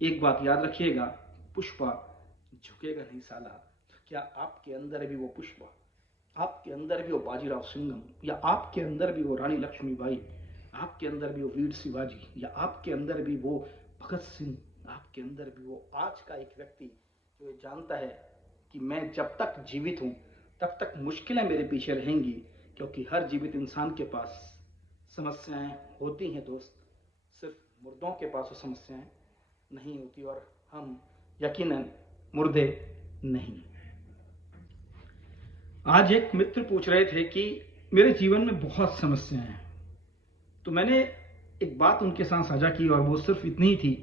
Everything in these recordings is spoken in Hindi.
एक बात याद रखिएगा, पुष्पा झुकेगा नहीं साला। तो क्या आपके अंदर भी वो पुष्पा, आपके अंदर भी वो बाजीराव सिंघम, या आपके अंदर भी वो रानी लक्ष्मीबाई, आपके अंदर भी वो वीर शिवाजी, या आपके अंदर भी वो भगत सिंह, आपके अंदर भी वो आज का एक व्यक्ति जो ये जानता है कि मैं जब तक जीवित हूं तब तक मुश्किलें मेरे पीछे रहेंगी, क्योंकि हर जीवित इंसान के पास समस्याएं होती हैं दोस्त, सिर्फ मुर्दों के पास वो समस्याएं नहीं होती, और हम यकीनन मुर्दे नहीं। आज एक मित्र पूछ रहे थे कि मेरे जीवन में बहुत समस्याएं हैं, तो मैंने एक बात उनके साथ साझा की, और वो सिर्फ इतनी ही थी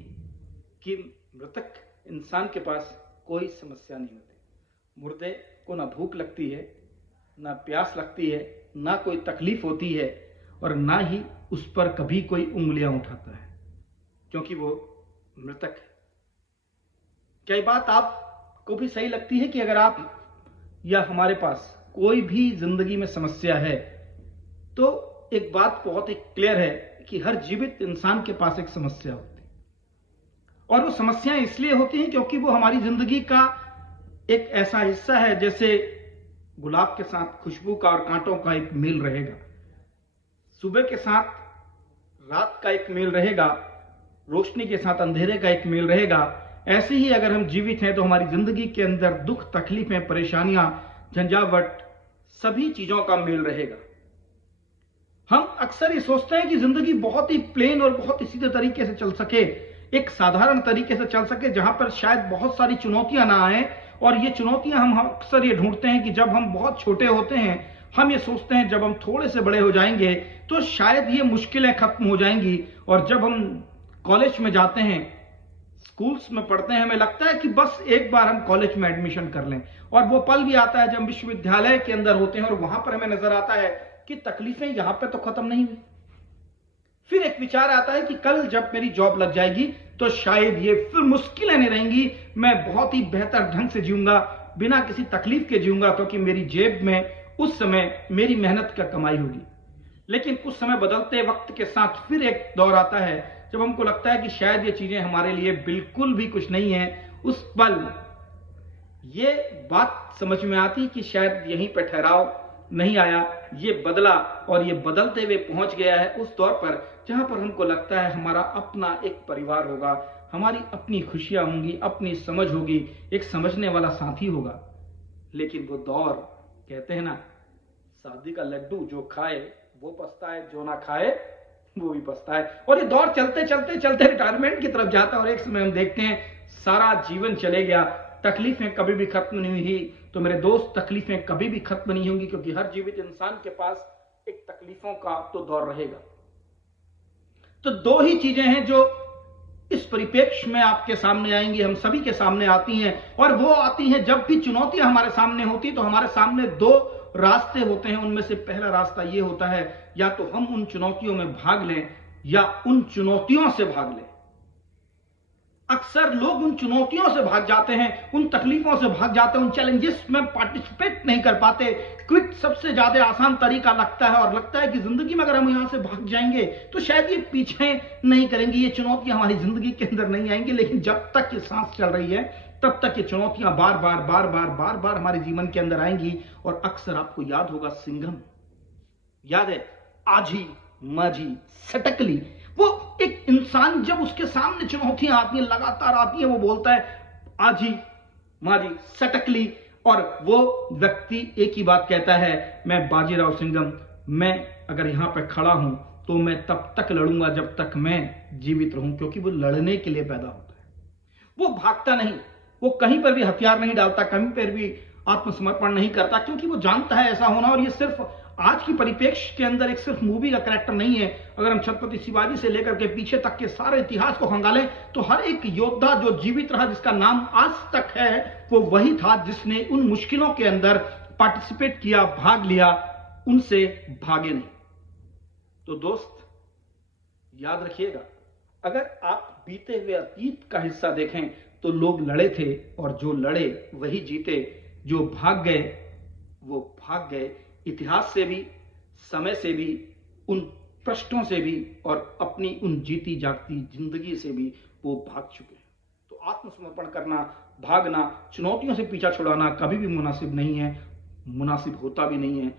कि मृतक इंसान के पास कोई समस्या नहीं होती। मुर्दे को ना भूख लगती है, ना प्यास लगती है, ना कोई तकलीफ होती है, और ना ही उस पर कभी कोई उंगलियां उठाता है, क्योंकि वो मृतक है। क्या ये बात आपको भी सही लगती है कि अगर आप या हमारे पास कोई भी जिंदगी में समस्या है, तो एक बात बहुत ही क्लियर है कि हर जीवित इंसान के पास एक समस्या होती है, और वो समस्याएं इसलिए होती हैं क्योंकि वो हमारी जिंदगी का एक ऐसा हिस्सा है, जैसे गुलाब के साथ खुशबू का और कांटों का एक मेल रहेगा, सुबह के साथ रात का एक मेल रहेगा, रोशनी के साथ अंधेरे का एक मेल रहेगा। ऐसे ही अगर हम जीवित हैं तो हमारी जिंदगी के अंदर दुख, तकलीफें, परेशानियां, झंझावट, सभी चीजों का मेल रहेगा। हम अक्सर ये सोचते हैं कि जिंदगी बहुत ही प्लेन और बहुत ही सीधे तरीके से चल सके, एक साधारण तरीके से चल सके, जहां पर शायद बहुत सारी चुनौतियां ना आए। और ये चुनौतियां हम अक्सर ये ढूंढते हैं कि जब हम बहुत छोटे होते हैं, हम ये सोचते हैं जब हम थोड़े से बड़े हो जाएंगे तो शायद ये मुश्किलें खत्म हो जाएंगी। और जब हम कॉलेज में जाते हैं, स्कूल्स में पढ़ते हैं, हमें लगता है कि बस एक बार हम कॉलेज में एडमिशन कर लें। और वो पल भी आता है जब विश्वविद्यालय के अंदर होते हैं और वहां पर हमें नजर आता है कि तकलीफें यहां पे तो खत्म नहीं हुई। फिर एक विचार आता है कि कल जब मेरी जॉब लग जाएगी तो शायद ये फिर मुश्किलें नहीं रहेंगी, मैं बहुत ही बेहतर ढंग से जीऊंगा, बिना किसी तकलीफ के जीऊंगा, क्योंकि मेरी जेब में उस समय मेरी मेहनत का कमाई होगी। लेकिन कुछ समय बदलते वक्त के साथ फिर एक दौर आता है जब हमको लगता है कि शायद ये चीजें हमारे लिए बिल्कुल भी कुछ नहीं है। उस पल ये बात समझ में आती कि शायद यहीं पर ठहराव नहीं आया, ये बदला, और ये बदलते हुए पहुंच गया है उस दौर पर जहां पर हमको लगता है हमारा अपना एक परिवार होगा, हमारी अपनी खुशियां होंगी, अपनी समझ होगी, एक समझने वाला साथी होगा। लेकिन वो दौर, कहते हैं ना, शादी का लड्डू जो खाए वो पछताए, जो ना खाए वो भी पछताए। और ये दौर चलते चलते चलते रिटायरमेंट की तरफ जाता है, और एक समय हम देखते हैं सारा जीवन चले गया, तकलीफें कभी भी खत्म नहीं हुई। तो मेरे दोस्त, तकलीफें कभी भी खत्म नहीं होंगी, क्योंकि हर जीवित इंसान के पास एक तकलीफों का तो दौर रहेगा। तो दो ही चीजें हैं जो इस परिप्रेक्ष्य में आपके सामने आएंगी, हम सभी के सामने आती हैं, और वो आती हैं जब भी चुनौतियां हमारे सामने होती तो हमारे सामने दो रास्ते होते हैं। उनमें से पहला रास्ता ये होता है, या तो हम उन चुनौतियों में भाग लें या उन चुनौतियों से भाग लें। अक्सर लोग उन चुनौतियों से भाग जाते हैं, उन तकलीफों से भाग जाते हैं, उन चैलेंजेस में पार्टिसिपेट नहीं कर पाते। क्विट सबसे ज्यादा आसान तरीका लगता है, और लगता है कि जिंदगी में अगर हम यहां से भाग जाएंगे तो शायद ये पीछे नहीं करेंगे, ये चुनौतियां हमारी जिंदगी के अंदर नहीं आएंगी। लेकिन जब तक ये सांस चल रही है तब तक ये चुनौतियां बार बार बार बार बार बार हमारे जीवन के अंदर आएंगी। और अक्सर आपको याद होगा सिंघम, याद है, आजी माजी सटकली, वो एक इंसान जब उसके सामने चुनौतियां आती हैं, लगातार आती हैं, वो बोलता है आजी माजी सटकली, और वो व्यक्ति एक ही बात कहता है, मैं बाजीराव सिंघम, मैं अगर यहां पर खड़ा हूं तो मैं तब तक लड़ूंगा जब तक मैं जीवित रहूं। क्योंकि वो लड़ने के लिए पैदा होता है, वो भागता नहीं, वो कहीं पर भी हथियार नहीं डालता, कहीं पर भी आत्मसमर्पण नहीं करता, क्योंकि वो जानता है ऐसा होना। और ये सिर्फ आज की परिप्रेक्ष्य के अंदर एक सिर्फ मूवी का कैरेक्टर नहीं है। अगर हम छत्रपति शिवाजी से लेकर के पीछे तक के सारे इतिहास को खंगालें तो हर एक योद्धा जो जीवित रहा, जिसका नाम आज तक है, वो वही था जिसने उन मुश्किलों के अंदर पार्टिसिपेट किया, भाग लिया, उनसे भागे नहीं। तो दोस्त याद रखिएगा, अगर आप बीते हुए अतीत का हिस्सा देखें तो लोग लड़े थे, और जो लड़े वही जीते, जो भाग गए वो भाग गए। इतिहास से भी, समय से भी, उन प्रश्नों से भी, और अपनी उन जीती जागती जिंदगी से भी वो भाग चुके हैं। आत्मसमर्पण करना, भागना, चुनौतियों से पीछा छुड़ाना कभी भी मुनासिब नहीं है, मुनासिब होता भी नहीं है।